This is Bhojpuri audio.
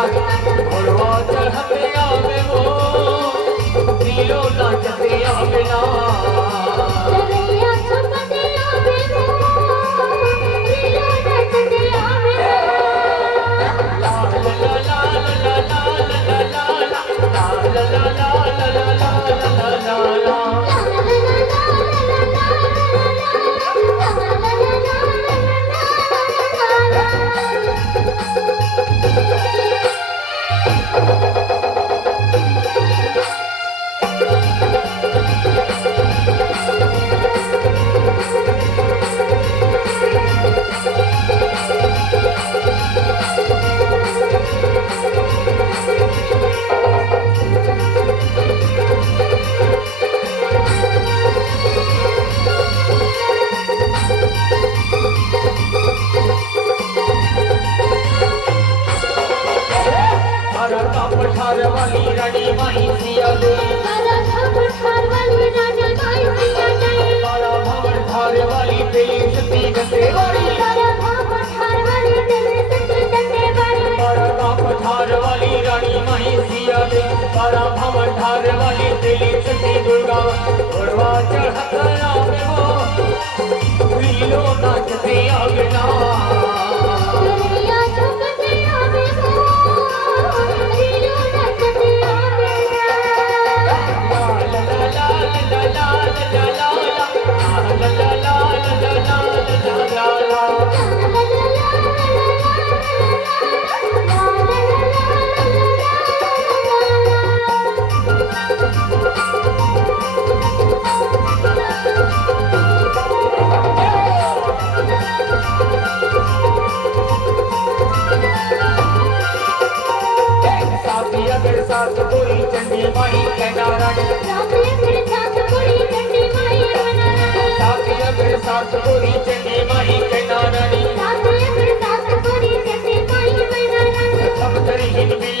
घोड़वा चढ़ते आवे वो नीलो नाचते आवे ना चलिया छुपते आवे वो नीलो नाचते आवे ला ला ला ला ला ला ला ला ला ला पठार वाली रानी माई सिया दे पठार वाली रानी माई सिया दे बारा पठार वाली तेरी सती गंदे वाली पठार वाली तेरी सती गंदे वाली बारा पठार वाली रानी माई सिया दे बारा पठार वाली तेरी सती दुर्गा घोड़वा चढ़ता आवे वो नीलो नाचते आवे ना चलिया छुपते आवे वो नीलो नाचते आवे साथ कोई चंडी माई कहना रानी साथिया मेरे साथ कोई चंडी माई कहना रानी साथिया मेरे साथ कोई चंडी माई कहना रानी साथिया मेरे साथ कोई चंडी माई कहना रानी सब तरह हिंदी